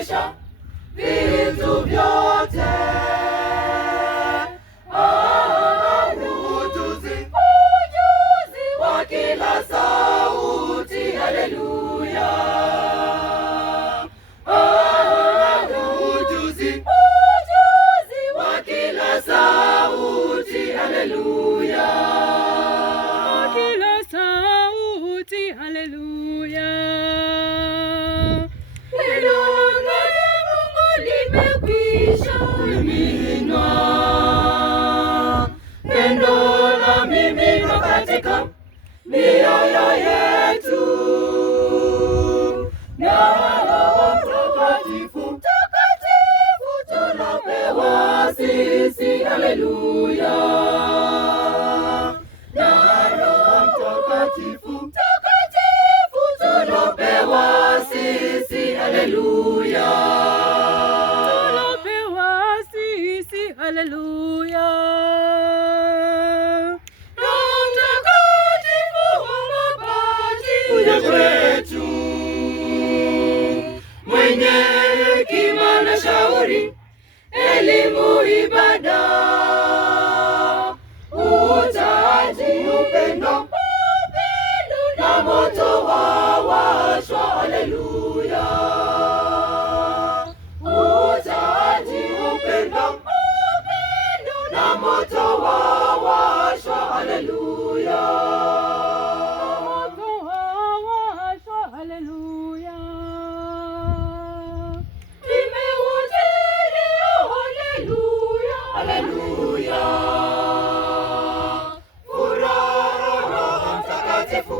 kuonyesha vitu vyote. Ujuzi wa kila sauti, haleluya. Ujuzi wa kila sauti, haleluya. Kila sauti, haleluya. Neno la Mungu limekwisha kumiminwa, pendo la miminwa katika mioyo yetu, na Roho Mtakatifu tulopewa sisi, haleluya. Na Roho Mtakatifu tulopewa sisi, haleluya. Tulopewa sisi, haleluya. Roho Mtakatifu kuja kwetu, mwenye hekima na shauri, elimu, ibada, uchaji, upendo na moto wawashwa, haleluya. Uchaji, upendo na moto wawashwa, haleluya. Moto wawashwa, haleluya. Nimeujalia, haleluya, haleluya. Furaha Roho Mtakatifu